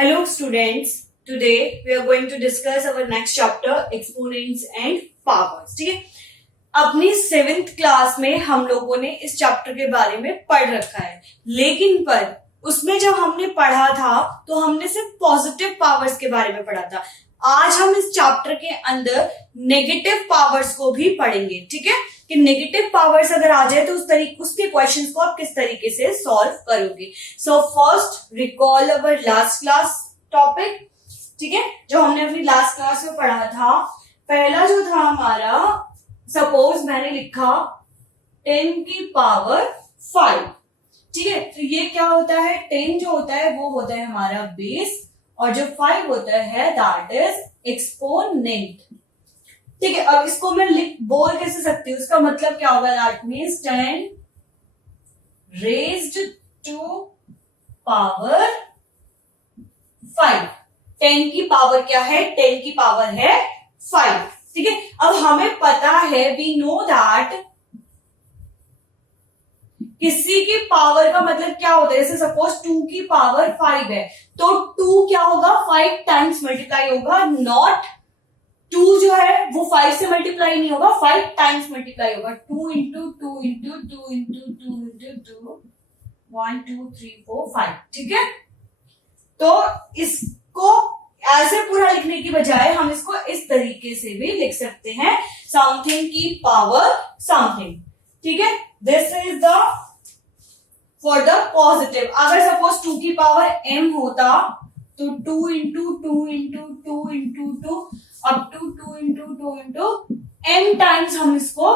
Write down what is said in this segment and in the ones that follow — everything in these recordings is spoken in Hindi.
Hello students, today we are going to discuss our next chapter exponents and powers. ठीक है, अपनी 7th क्लास में हम लोगों ने इस चैप्टर के बारे में पढ़ रखा है, लेकिन पर उसमें जब हमने पढ़ा था तो हमने सिर्फ पॉजिटिव पावर्स के बारे में पढ़ा था। आज हम इस चैप्टर के अंदर नेगेटिव पावर्स को भी पढ़ेंगे। ठीक है, कि नेगेटिव पावर्स अगर आ जाए तो उसके क्वेश्चंस को आप किस तरीके से सॉल्व करोगे। So first recall our last class topic. ठीक है, जो हमने अपनी लास्ट क्लास में पढ़ा था, पहला जो था हमारा, सपोज मैंने लिखा 10 की पावर 5। ठीक है, तो ये क्या होता है, 10 जो होता है वो होता है हमारा बेस, और जो 5 होता है दैट इज एक्सपोनेंट। ठीक है, अब इसको मैं बोल कैसे सकती हूँ, इसका मतलब क्या होगा, that means 10 raised to power 5। 10 की पावर क्या है, 10 की पावर है 5। ठीक है, अब हमें पता है, वी नो दैट किसी की पावर का मतलब क्या होता है, जैसे सपोज 2 की पावर 5 है तो 2 क्या होगा, 5 टाइम्स मल्टीप्लाई होगा, नॉट 2 जो है वो 5 से मल्टीप्लाई नहीं होगा, 5 टाइम्स मल्टीप्लाई होगा। 2 इंटू 2 इंटू 2 इंटू 2 इंटू 2 1 2 3 4 5। ठीक है, तो इसको ऐसे पूरा लिखने की बजाय हम इसको इस तरीके से भी लिख सकते हैं, समथिंग की पावर समथिंग। ठीक है, this is the for the positive. अगर सपोज 2 की पावर m होता तो 2 into 2 into 2 into 2 up to 2 into 2 into m times हम इसको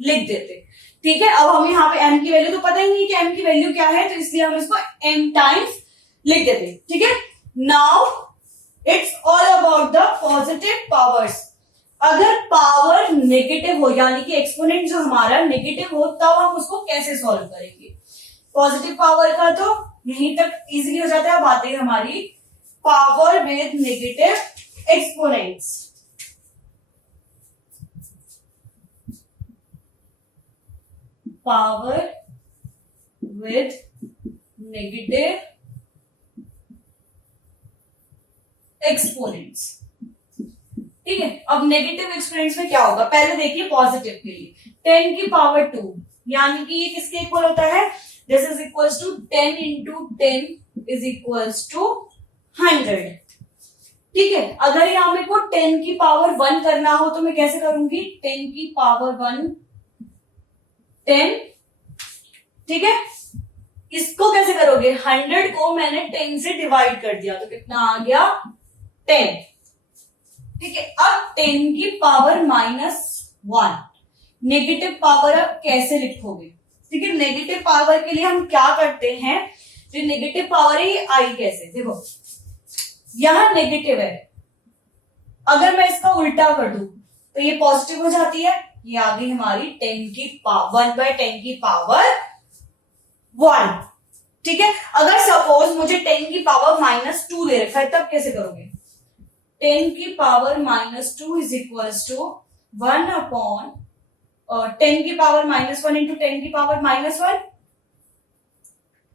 लिख देते। ठीक है, अब हमें यहाँ पे m की वैल्यू तो पता ही नहीं कि m की वैल्यू क्या है, तो इसलिए हम इसको m टाइम्स लिख देते। ठीक है, now it's all about the positive powers. अगर पावर नेगेटिव हो, यानी कि एक्सपोनेंट जो हमारा नेगेटिव हो, तब हम उसको कैसे सॉल्व करेंगे। पॉजिटिव पावर का तो यहीं तक इजीली हो जाता है। अब आते हैं हमारी power with negative exponents. Power with negative exponents. ठीक है, अब नेगेटिव एक्सपोनेंट्स में क्या होगा, पहले देखिए पॉजिटिव के लिए 10 की पावर 2, यानी कि ये किसके इक्वल होता है, this is equals to 10 into 10 is equals to 100। ठीक है, अगर यहाँ मेरे को 10 की पावर 1 करना हो तो मैं कैसे करूंगी, 10 की पावर 1 10। ठीक है, इसको कैसे करोगे, 100 को मैंने 10 से डिवाइड कर दिया तो कितना आ गया, 10। ठीक है, अब 10 की पावर -1 नेगेटिव पावर अब कैसे लिखोगे। ठीक है, नेगेटिव पावर के लिए हम क्या करते हैं, जो नेगेटिव पावर है ये आई कैसे, देखो यहां नेगेटिव है, अगर मैं इसका उल्टा कर दूं तो ये पॉजिटिव हो जाती है, ये आ गई हमारी 10 की पावर 1/10 की पावर 1। ठीक है, अगर सपोज मुझे 10 की पावर -2 दे रखा है, तब कैसे करोगे, 10 की power -2 is equals to 1 upon 10 की पावर -1 इंटू 10 की पावर -1।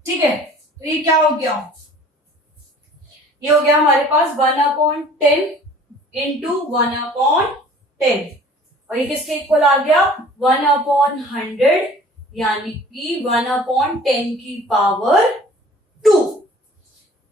ठीक है, तो ये क्या हो गया, ये हो गया हमारे पास 1/10 इंटू 1/10, और ये किसके इक्वल आ गया, 1/100, यानी कि 1/10 की पावर 2।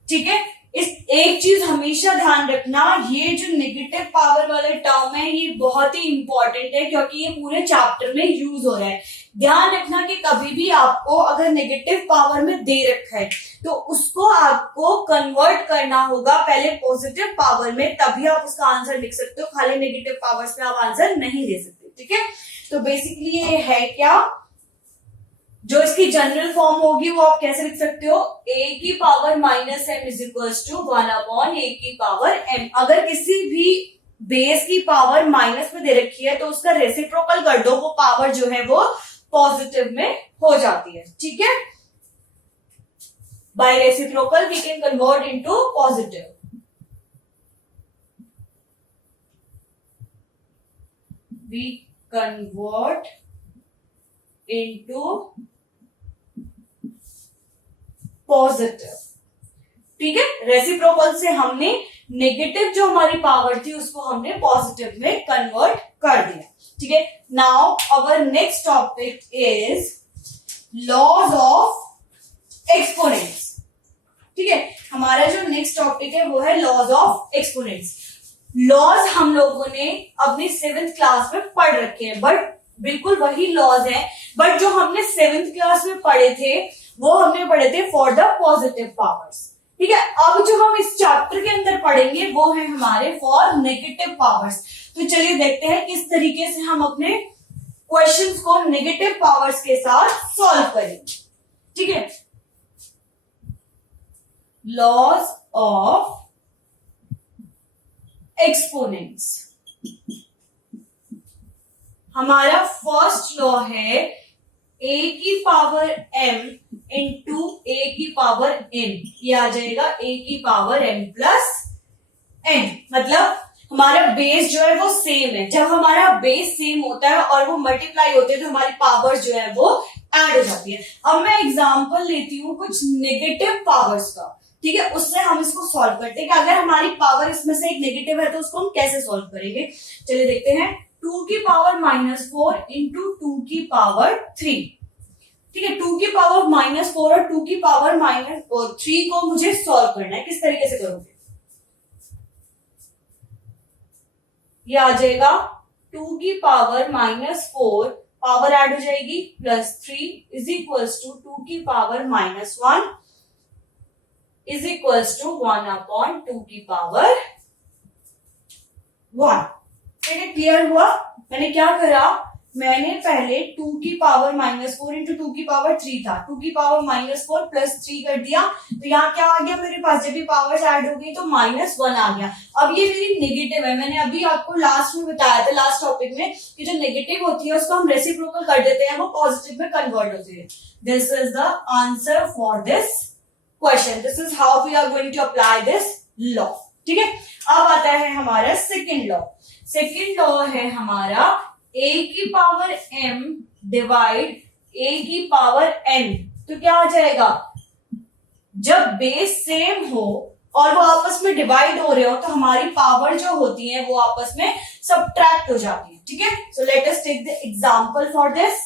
ठीक है, इस एक चीज हमेशा ध्यान रखना, ये जो नेगेटिव पावर वाले टर्म है ये बहुत ही इंपॉर्टेंट है, क्योंकि ये पूरे चैप्टर में यूज हो रहा है। ध्यान रखना कि कभी भी आपको अगर नेगेटिव पावर में दे रखा है तो उसको आपको कन्वर्ट करना होगा पहले पॉजिटिव पावर में, तभी आप उसका आंसर लिख सकते हो। खाली नेगेटिव पावर्स में आप आंसर नहीं दे सकते। ठीक है, तो बेसिकली ये है क्या, जो इसकी जनरल फॉर्म होगी वो आप कैसे लिख सकते हो, a की power -m is equals to 1/a की पावर m। अगर किसी भी बेस की पावर माइनस में दे रखी है तो उसका रेसिप्रोकल कर दो, वो पावर जो है वो पॉजिटिव में हो जाती है। ठीक है, by reciprocal we can convert into positive. We convert into positive. ठीक है, रेसिप्रोकल से हमने नेगेटिव जो हमारी पावर थी उसको हमने पॉजिटिव में कन्वर्ट कर दिया। ठीक है, now our next topic is laws of exponents. ठीक है, हमारा जो नेक्स्ट टॉपिक है वो है लॉज ऑफ एक्सपोनेंट्स। लॉज हम लोगों ने अपनी 7th क्लास में पढ़ रखे हैं, बट बिल्कुल वही लॉज हैं, बट जो हमने 7th क्लास में पढ़े थे वो हमने पढ़े थे फॉर द पॉजिटिव पावर्स। ठीक है, अब जो हम इस चैप्टर के अंदर पढ़ेंगे वो है हमारे फॉर नेगेटिव पावर्स। तो चलिए देखते हैं किस तरीके से हम अपने क्वेश्चंस को नेगेटिव पावर्स के साथ सॉल्व करेंगे। ठीक है, लॉज ऑफ एक्सपोनेंट्स। हमारा फर्स्ट लॉ है a की पावर m इंटू a की पावर n, ये आ जाएगा a की पावर m प्लस n। मतलब हमारा बेस जो है वो सेम है। जब हमारा बेस सेम होता है और वो मल्टीप्लाई होते हैं तो हमारी पावर जो है वो ऐड हो जाती है। अब मैं एग्जांपल लेती हूँ कुछ नेगेटिव पावर्स का, ठीक है, उससे हम इसको सॉल्व करते हैं कि अगर हमारी पावर इसमें से एक नेगेटिव है तो उसको हम कैसे सॉल्व करेंगे। चलिए देखते हैं, 2 की पावर -4 इंटू 2 की पावर 3। ठीक है, 2 की पावर -4 और 2 की पावर -3 को मुझे सॉल्व करना है। किस तरीके से करोगे, ये आ जाएगा 2 की पावर -4 पावर ऐड हो जाएगी +3 इज इक्वल्स टू 2 की पावर -1 इज इक्वल्स टू 1/2 की पावर 1। ठीक है, क्लियर हुआ। मैंने क्या करा, मैंने पहले 2 की पावर -4 इंटू 2 की पावर 3 था, 2 की पावर -4 प्लस 3 कर दिया, तो यहाँ क्या आ गया मेरे पास, जब भी पावर्स ऐड हो गई तो -1 आ गया। अब ये मेरी नेगेटिव है। मैंने अभी आपको लास्ट में बताया था, लास्ट टॉपिक में, कि जो नेगेटिव होती है उसको हम रेसिप्रोकल कर देते हैं, वो पॉजिटिव में कन्वर्ट होती है। This is the answer for this question. This is how we are going to apply this law. ठीक है, अब आता है हमारा सेकेंड लॉ। सेकेंड लॉ है हमारा a की पावर m डिवाइड a की पावर n। तो क्या आ जाएगा, जब बेस सेम हो और वो आपस में डिवाइड हो रहे हो तो हमारी पावर जो होती है वो आपस में सबट्रैक्ट हो जाती है। ठीक है, so let us take the example for this.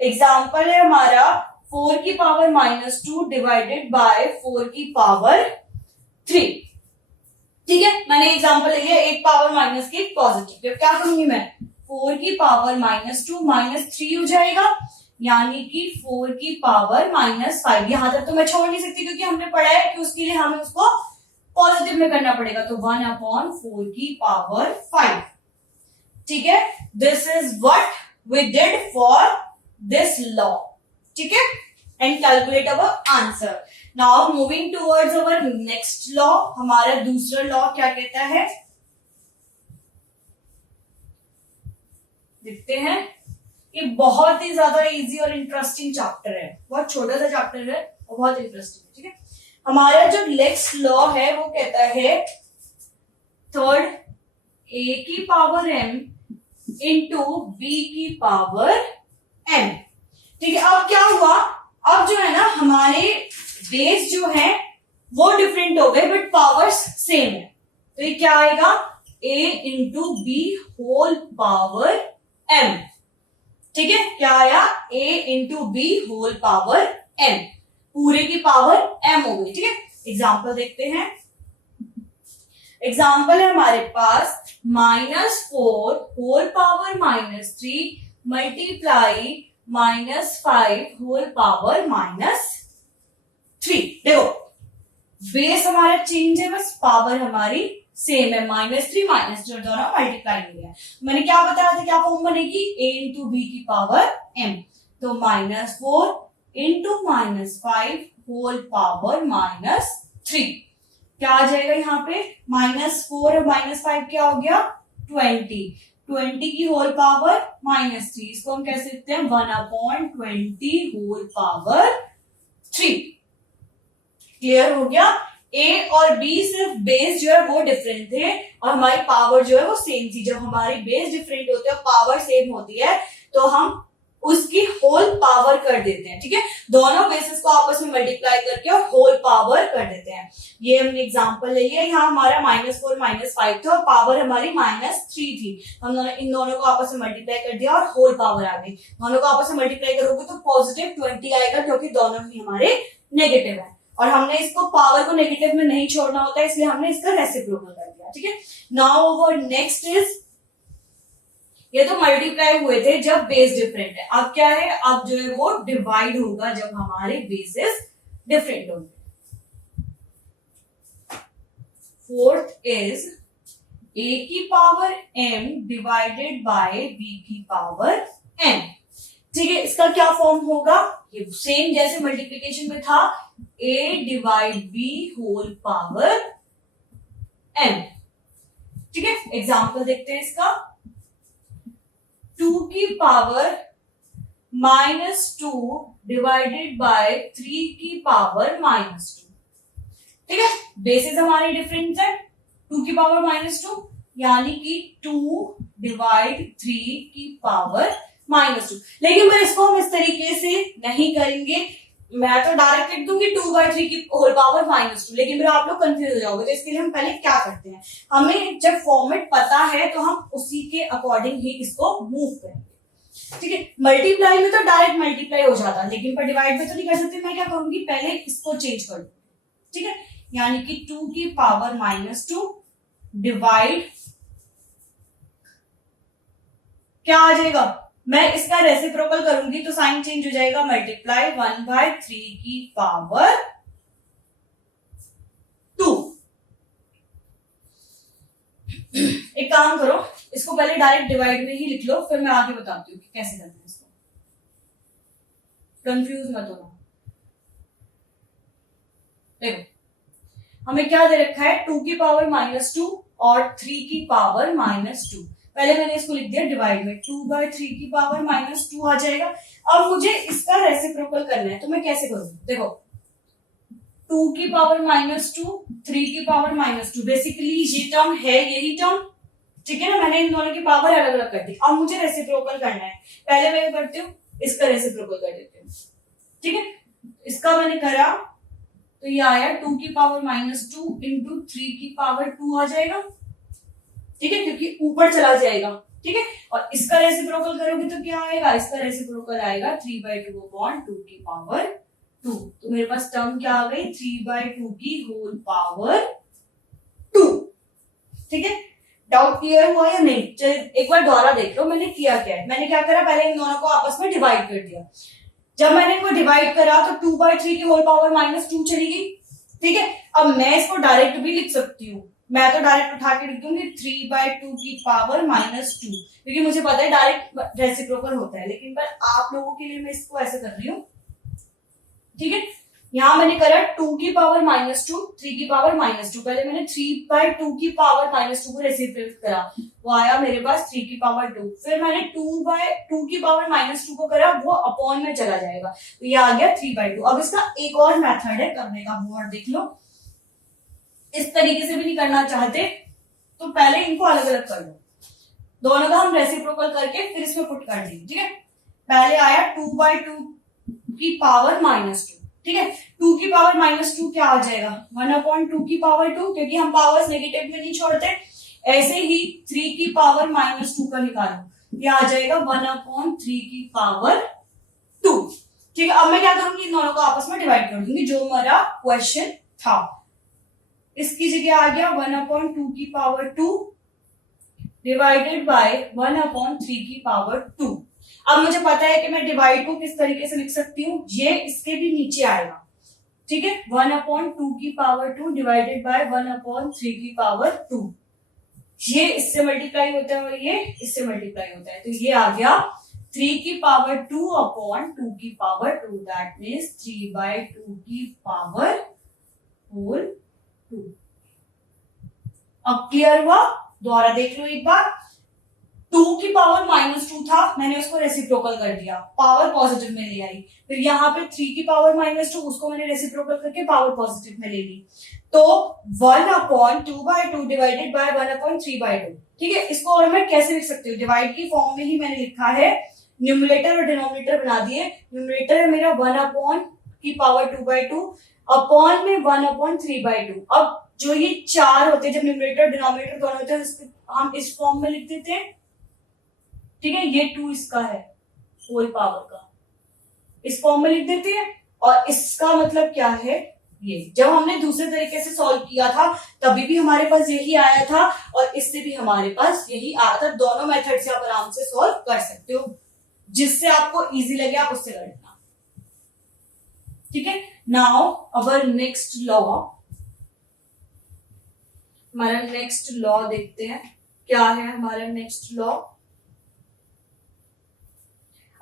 Example है हमारा 4 की पावर -2 डिवाइडेड बाय 4 की पावर 3। ठीक है, मैंने एग्जांपल लिया एक पावर माइनस की पॉजिटिव। क्या करूंगी मैं, 4 की पावर -2 -3 हो जाएगा, यानी कि 4 की पावर -5। यहां तक तो मैं छोड़ नहीं सकती क्योंकि हमने पढ़ा है कि उसके लिए हमें उसको पॉजिटिव में करना पड़ेगा, तो 1/4 की पावर 5। ठीक है, this is what we did for this law. ठीक है, and calculate our answer. Now moving towards our next law. हमारा दूसरा लॉ क्या कहता है, देखते हैं। ये बहुत ही ज्यादा इजी और इंटरेस्टिंग चैप्टर है, बहुत छोटा सा चैप्टर है और बहुत इंटरेस्टिंग है। ठीक है, हमारा जो नेक्स्ट लॉ है वो कहता है थर्ड a की पावर m इंटू b की पावर n। ठीक है, अब क्या हुआ, अब जो है ना हमारे बेस जो है वो डिफरेंट हो गए बट पावर्स सेम है, तो ये क्या आएगा, a into b whole power m। ठीक है, क्या आया, a into b whole power m, पूरे की पावर m हो गई। ठीक है, एग्जाम्पल देखते हैं। एग्जाम्पल है हमारे पास -4 whole power -3 multiply -5 whole power -3। देखो बेस हमारा चेंज है, बस पावर हमारी सेम है, -3 -2 दोनों मल्टीप्लाई हो गया। मैंने क्या बताया था, क्या फॉर्म बनेगी, a इंटू बी की पावर m, तो -4 इंटू -5 होल पावर -3। क्या आ जाएगा यहाँ पे, -4 और -5 क्या हो गया, 20 की होल पावर -3, इसको हम कह सकते हैं 1/20 होल पावर 3। क्लियर हो गया। a और b सिर्फ बेस जो है वो डिफरेंट थे और हमारी पावर जो है वो सेम थी। जब हमारी बेस डिफरेंट होते हैं और पावर सेम होती है तो हम उसकी होल पावर कर देते हैं। ठीक है, दोनों बेसिस को आपस में मल्टीप्लाई करके और होल पावर कर देते हैं। ये हमने एग्जांपल ले लिया, यहाँ हमारा -4 -5 था और पावर हमारी -3 थी। हम दोनों इन दोनों को आपस में मल्टीप्लाई कर दिया और होल पावर आ गई। दोनों को आपस में मल्टीप्लाई करोगे तो +20 आएगा, क्योंकि दोनों ही हमारे नेगेटिव है और हमने इसको पावर को नेगेटिव में नहीं छोड़ना होता है, इसलिए हमने इसका रेसिप्रोकल कर दिया। ठीक है, नाउ अवर नेक्स्ट इज, ये तो मल्टीप्लाई हुए थे जब बेस डिफरेंट है, अब क्या है, अब जो है वो डिवाइड होगा जब हमारे बेसेस डिफरेंट होंगे। फोर्थ इज a की power m divided by b की पावर n। ठीक है, इसका क्या फॉर्म होगा, ये सेम जैसे मल्टीप्लिकेशन में था, a divide b whole power n। ठीक है, एग्जाम्पल देखते हैं इसका, 2 की पावर -2 डिवाइडेड बाय 3 की पावर -2। ठीक है, बेसिस हमारे डिफरेंट है, 2 की पावर -2 यानी कि 2 डिवाइड 3 की पावर -2। लेकिन मैं इसको हम इस तरीके से नहीं करेंगे, मैं तो डायरेक्ट लिख दूंगी 2/3 की होल पावर -2, लेकिन फिर आप लोग कंफ्यूज हो जाओगे। तो इसके लिए हम पहले क्या करते हैं, हमें जब फॉर्मेट पता है तो हम उसी के अकॉर्डिंग ही इसको मूव करेंगे। ठीक है, मल्टीप्लाई में तो डायरेक्ट मल्टीप्लाई हो जाता, लेकिन पर डिवाइड में तो नहीं कर सकते। मैं क्या करूंगी, पहले इसको चेंज कर दूंगी। ठीक है, यानी कि 2 की पावर -2 डिवाइड, क्या आ जाएगा, मैं इसका रेसिप्रोकल करूंगी तो साइन चेंज हो जाएगा, मल्टीप्लाई 1/3 की पावर 2। एक काम करो, इसको पहले डायरेक्ट डिवाइड में ही लिख लो, फिर मैं आगे बताती हूँ कि कैसे करना है इसको, कंफ्यूज मत होना। देखो हमें क्या दे रखा है, 2 की पावर -2 और 3 की पावर -2। पहले मैंने इसको लिख दिया डिवाइड में, 2/3 की पावर -2 आ जाएगा। अब मुझे इसका रेसिप्रोकल करना है, तो मैं कैसे करूंगी, देखो 2 की पावर -2, 3 की पावर -2, बेसिकली ये टर्म है यही टर्म। ठीक है ना, मैंने इन दोनों की पावर अलग अलग कर दी। अब मुझे रेसिप्रोकल करना है, पहले मैं करती हूँ इसका रेसिप्रोकल कर देती हूँ। ठीक है, इसका मैंने करा तो ये आया 2 की पावर -2 इंटू 3 की पावर 2 आ जाएगा। ठीक है, क्योंकि ऊपर चला जाएगा। ठीक है, और इसका रेसिप्रोकल करोगे तो क्या आएगा, इसका रेसिप्रोकल आएगा 3/2 अपॉन 2 की पावर 2। तो मेरे पास टर्म क्या आ गई, 3/2 की होल पावर 2। ठीक है, डाउट क्लियर हुआ या नहीं, चलिए एक बार दोबारा देख लो मैंने किया क्या है। मैंने क्या करा, पहले इन दोनों को आपस में डिवाइड कर दिया। जब मैंने इनको डिवाइड करा तो 2/3 की होल पावर -2 चली गई। ठीक है, अब मैं इसको डायरेक्ट भी लिख सकती हूँ, मैं तो डायरेक्ट उठा के लिख दूंगी 3/2 की पावर -2, क्योंकि मुझे पता है डायरेक्ट रेसिप्रोकल होता है, लेकिन पर आप लोगों के लिए मैं इसको ऐसे कर रही हूँ। ठीक है, यहां मैंने करा 2 की पावर -2, 3 की पावर -2, पहले मैंने 3/2 की पावर -2 को रेसिप्रोकेट करा, वो आया मेरे पास 3 की पावर 2। फिर मैंने 2/2 की पावर -2 को करा, वो अपॉन में चला जाएगा, तो ये आ गया 3/2। अब इसका एक और मेथड है करने का, वो और देख लो। इस तरीके से भी नहीं करना चाहते तो पहले इनको अलग अलग कर लो, दोनों का हम रेसिप्रोकल करके फिर इसमें पुट कर देंगे। ठीक है, पहले आया 2/2 की पावर -2। ठीक है, 2 की पावर -2 क्या आ जाएगा, 1/2 की पावर 2, क्योंकि हम पावर्स नेगेटिव में नहीं छोड़ते। ऐसे ही 3 की पावर -2 का निकालो, ये आ जाएगा 1/3 की पावर 2। ठीक है, अब मैं क्या करूंगी, इन दोनों को आपस में डिवाइड कर दूंगी, जो हमारा क्वेश्चन था। इसकी जगह आ गया 1/2 की पावर 2 डिवाइडेड बाय 1/3 की पावर 2। अब मुझे पता है कि मैं डिवाइड को किस तरीके से लिख सकती हूँ, ये इसके भी नीचे आएगा। ठीक है, 1/2 की पावर 2 डिवाइडेड बाय 1/3 की पावर 2। ये इससे मल्टीप्लाई होता है और ये इससे मल्टीप्लाई होता है, तो ये आ गया 3 की पावर 2 अपॉन 2 की पावर 2, दैट मीन्स 3/2 की पावर होल 2। अब क्लियर हुआ, दोबारा देख लो एक बार। 2 की पावर -2 था, मैंने उसको रेसिप्रोकल कर दिया, पावर पॉजिटिव में ले आई। फिर यहाँ पे 3 की पावर -2, उसको मैंने रेसिप्रोकल करके पावर पॉजिटिव में ले ली, तो 1/2/2 डिवाइडेड बाय 1/3/2। ठीक है, इसको और मैं कैसे लिख सकती हूँ, डिवाइड की फॉर्म में ही मैंने लिखा है, न्यूमरेटर और डिनोमिनेटर बना दिए। न्यूमरेटर मेरा 1 की पावर 2/2 अपॉन में 1/3/2। अब जो ये 4 होते हैं, जब न्यूमरेटर डिनोमिनेटर दोनों होते हैं, हम इस फॉर्म में लिख देते हैं, ठीक है। ये 2 इसका है होल पावर का, इस फॉर्म में लिख देते हैं। और इसका मतलब क्या है, ये जब हमने दूसरे तरीके से सॉल्व किया था तभी भी हमारे पास यही आया था, और इससे भी हमारे पास यही आया था। दोनों मेथड से आप आराम से सॉल्व कर सकते हो, जिससे आपको इजी लगे आप उससे कर लेना, ठीक है। नाउ अवर नेक्स्ट लॉ, हमारा नेक्स्ट लॉ देखते हैं क्या है हमारा next law.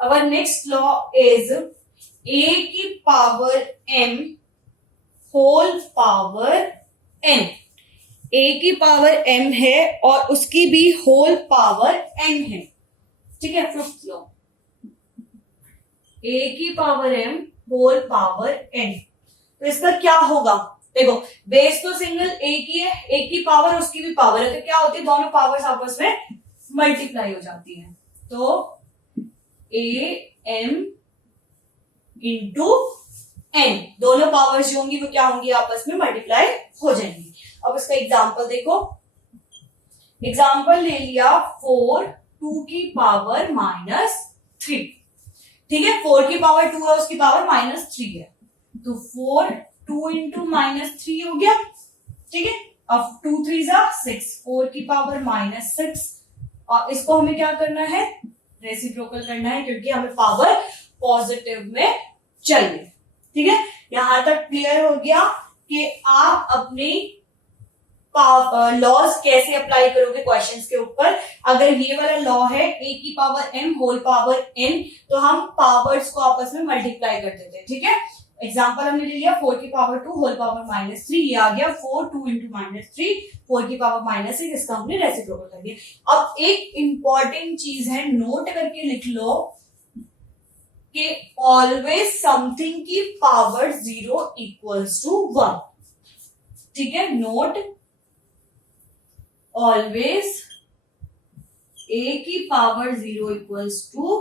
Our next law is a की power m whole power n। a की पावर m है और उसकी भी होल पावर n है, ठीक है। फिफ्थ लॉ, a की power m whole power n। तो इसका क्या होगा, देखो बेस तो सिंगल a की है, a की पावर उसकी भी पावर है, तो क्या होती है, दोनों पावर्स आपस में मल्टीप्लाई हो जाती है। तो a m इंटू n, दोनों पावर्स जो होंगी वो क्या होंगी, आपस में मल्टीप्लाई हो जाएंगी। अब इसका एग्जांपल देखो, एग्जांपल ले लिया 4 2 की पावर -3, ठीक है। 4 की पावर 2 है, उसकी पावर -3 है, तो 4 2 इंटू -3 हो गया, ठीक है। अब 2 3 6, 4 की पावर -6, और इसको हमें क्या करना है, रेसिप्रोकल करना है, क्योंकि हमें पावर पॉजिटिव में चाहिए, ठीक है। यहां तक क्लियर हो गया कि आप अपने लॉज कैसे अप्लाई करोगे क्वेश्चंस के ऊपर। अगर ये वाला लॉ है a की power m whole power n, तो हम पावर्स को आपस में मल्टीप्लाई कर देते हैं, ठीक है। एग्जांपल हमने ले लिया 4 की पावर 2 होल पावर -3, ये आ गया 4 2 इंटू -3, 4 की पावर -6, इसका हमने रेसिप्रोकल कर दिया। अब एक इंपॉर्टेंट चीज है, नोट करके लिख लो कि ऑलवेज समथिंग की पावर 0 इक्वल्स टू 1, ठीक है। नोट, ऑलवेज a की पावर 0 इक्वल्स टू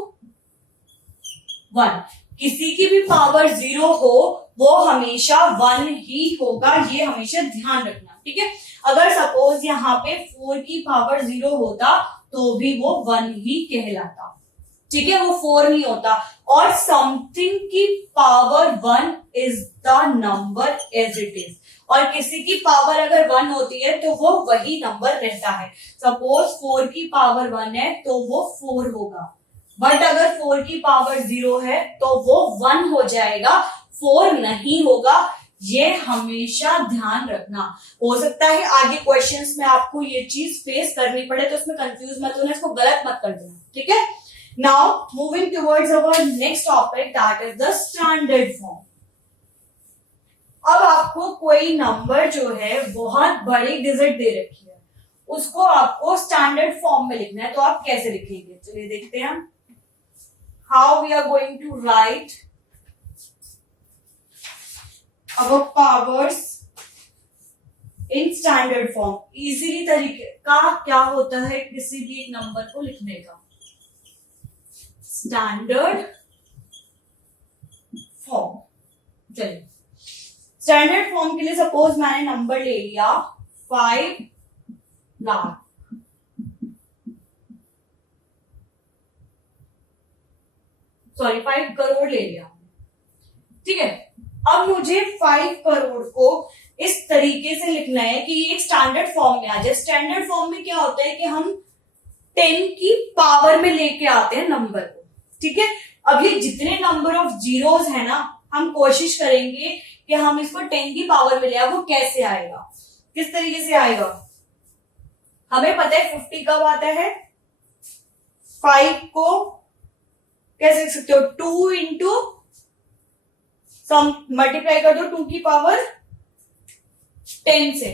1। किसी की भी पावर 0 हो वो हमेशा 1 ही होगा, ये हमेशा ध्यान रखना, ठीक है। अगर सपोज यहाँ पे 4 की पावर 0 होता तो भी वो 1 ही कहलाता, ठीक है, वो 4 नहीं होता। और समथिंग की power 1 is the number as it is, और किसी की पावर अगर 1 होती है तो वो वही नंबर रहता है। सपोज 4 की पावर 1 है तो वो 4 होगा, बट अगर 4 की पावर 0 है तो वो 1 हो जाएगा, 4 नहीं होगा। ये हमेशा ध्यान रखना। हो सकता है आगे क्वेश्चंस में आपको ये चीज फेस करनी पड़े, तो उसमें कंफ्यूज मत होना, इसको गलत मत कर देना, ठीक है। Now moving towards our next topic, that is the standard form. अब आपको कोई नंबर जो है बहुत बड़ी डिजिट दे रखी है, उसको आपको स्टैंडर्ड फॉर्म में लिखना है, तो आप कैसे लिखेंगे, चलिए देखते हैं हम how we are going to write our powers in standard form। Easily तरीके का क्या होता है किसी भी एक नंबर को लिखने का, स्टैंडर्ड फॉर्म। चलिए स्टैंडर्ड फॉर्म के लिए सपोज मैंने नंबर ले लिया 5 लाख, सॉरी 5 करोड़ ले लिया, ठीक है। अब मुझे 5 करोड़ को इस तरीके से लिखना है कि ये एक स्टैंडर्ड फॉर्म में आ जाए। स्टैंडर्ड फॉर्म में क्या होता है कि हम 10 की पावर में लेके आते हैं नंबर को, ठीक है। अब ये जितने नंबर ऑफ जीरोस है ना, हम कोशिश करेंगे कि हम इसको 10 की पावर में ले आए। वो कैसे आएगा, किस तरीके से आएगा, हमें पता है 50 कब आता है, 5 को कैसे लिख सकते हो, 2 इंटू सम मल्टीप्लाई कर दो 2 की पावर 10 से,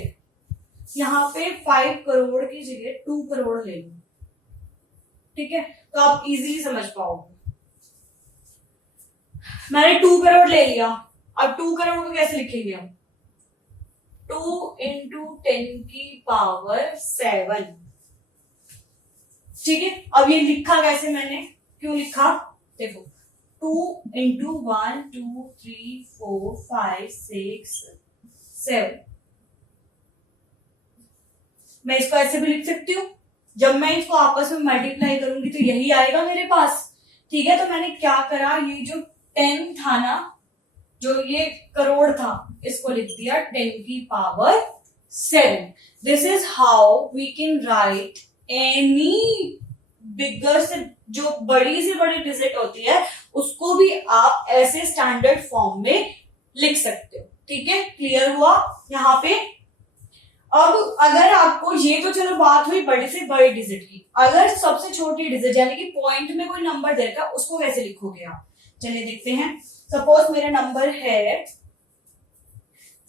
यहां पे 5 करोड़ की जगह 2 करोड़ ले लो, ठीक है, तो आप इजीली समझ पाओगे। मैंने 2 करोड़ ले लिया, अब 2 करोड़ को कैसे लिखेंगे हम, 2 इंटू 10 की पावर 7, ठीक है। अब ये लिखा कैसे मैंने, क्यों लिखा, देखो 2 इंटू 1 2 3 4 5 6 7। मैं इसको ऐसे भी लिख सकती हूँ, जब मैं इसको आपस में मल्टीप्लाई करूंगी तो यही आएगा मेरे पास। ठीक है, तो मैंने क्या करा, ये जो 10 था ना, जो ये करोड़ था, इसको लिख दिया 10 की power 7। This is how we can write any bigger से, जो बड़ी से बड़ी डिजिट होती है उसको भी आप ऐसे स्टैंडर्ड फॉर्म में लिख सकते हो। ठीक है, क्लियर हुआ यहाँ पे। अब अगर आपको, ये तो चलो बात हुई बड़ी से बड़ी डिजिट की, अगर सबसे छोटी डिजिट यानी कि पॉइंट में कोई नंबर दे रखा है, उसको कैसे लिखोगे आप? चलिए देखते हैं। सपोज मेरा नंबर है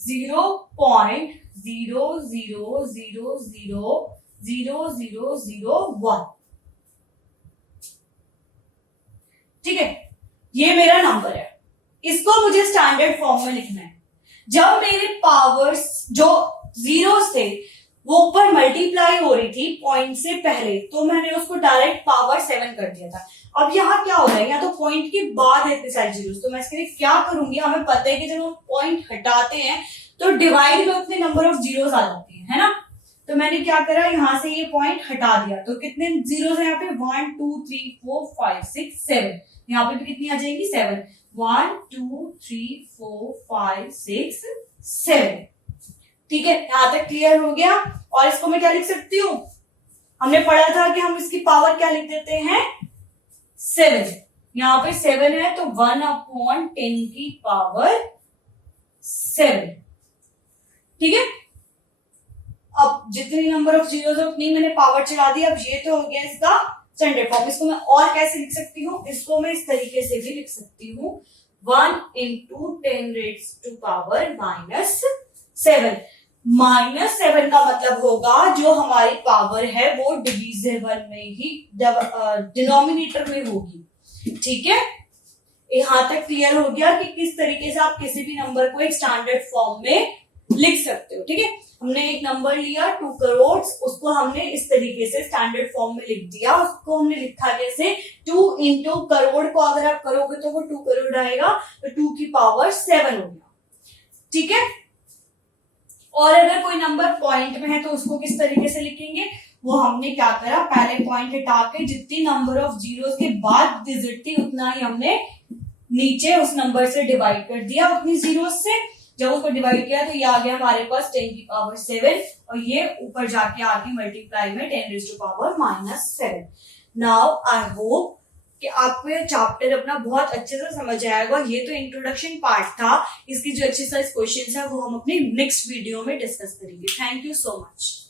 0.00000001। ठीक है, ये मेरा नंबर है, इसको मुझे स्टैंडर्ड फॉर्म में लिखना है। जब मेरे पावर्स जो जीरो से वो ऊपर मल्टीप्लाई हो रही थी पॉइंट से पहले, तो मैंने उसको डायरेक्ट पावर 7 कर दिया था। अब यहाँ क्या हो रहा है, यहाँ तो पॉइंट के बाद है इतने सारे जीरो, तो मैं इसके लिए क्या करूंगी, हमें पता है कि जब हम पॉइंट हटाते हैं तो डिवाइड में उतने नंबर ऑफ जीरोस आ जाते हैं, है ना। तो मैंने क्या करा, यहाँ से ये पॉइंट हटा दिया, तो कितने जीरोस है यहाँ पे, 1 2 3 4 5 6 7। यहाँ पे भी कितनी आ जाएगी, 7। 1 2 3 4 5 6 7। ठीक है, यहां तक क्लियर हो गया। और इसको मैं क्या लिख सकती हूँ, हमने पढ़ा था कि हम इसकी पावर क्या लिख देते हैं, 7। यहाँ पे 7 है तो 1/10 की पावर 7। ठीक है, अब जितनी नंबर ऑफ जीरोस है उतनी मैंने पावर चला दी। अब ये तो हो गया इसका स्टैंडर्ड फॉर्म। इसको मैं और कैसे लिख सकती हूँ, इसको मैं इस तरीके से भी लिख सकती हूँ, 1 इंटू 10⁻⁻7। -7 का मतलब होगा जो हमारी पावर है वो डिविजिबल में ही, डिनोमिनेटर में होगी। ठीक है, यहां तक क्लियर हो गया कि किस तरीके से आप किसी भी नंबर को एक स्टैंडर्ड फॉर्म में लिख सकते हो। ठीक है, हमने एक नंबर लिया 2 करोड़, उसको हमने इस तरीके से स्टैंडर्ड फॉर्म में लिख दिया। उसको हमने लिखा कैसे, 2 इंटू करोड़ को अगर आप करोगे तो वो 2 करोड़ आएगा, तो 2 की पावर 7 हो गया। ठीक है, और अगर कोई नंबर पॉइंट में है तो उसको किस तरीके से लिखेंगे, वो हमने क्या करा, पहले पॉइंट हटा के जितनी नंबर ऑफ जीरोस के बाद डिजिट थी उतना ही हमने नीचे उस नंबर से डिवाइड कर दिया उतनी जीरोस से। जब उसको डिवाइड किया तो ये आ गया हमारे पास 10 की पावर 7, और ये ऊपर जाके आ गई मल्टीप्लाई में 10⁻⁻7। नाउ आई होप कि आपको ये चैप्टर अपना बहुत अच्छे से समझ आएगा। ये तो इंट्रोडक्शन पार्ट था, इसकी जो एक्सरसाइज क्वेश्चंस है वो हम अपनी नेक्स्ट वीडियो में डिस्कस करेंगे। Thank you so much.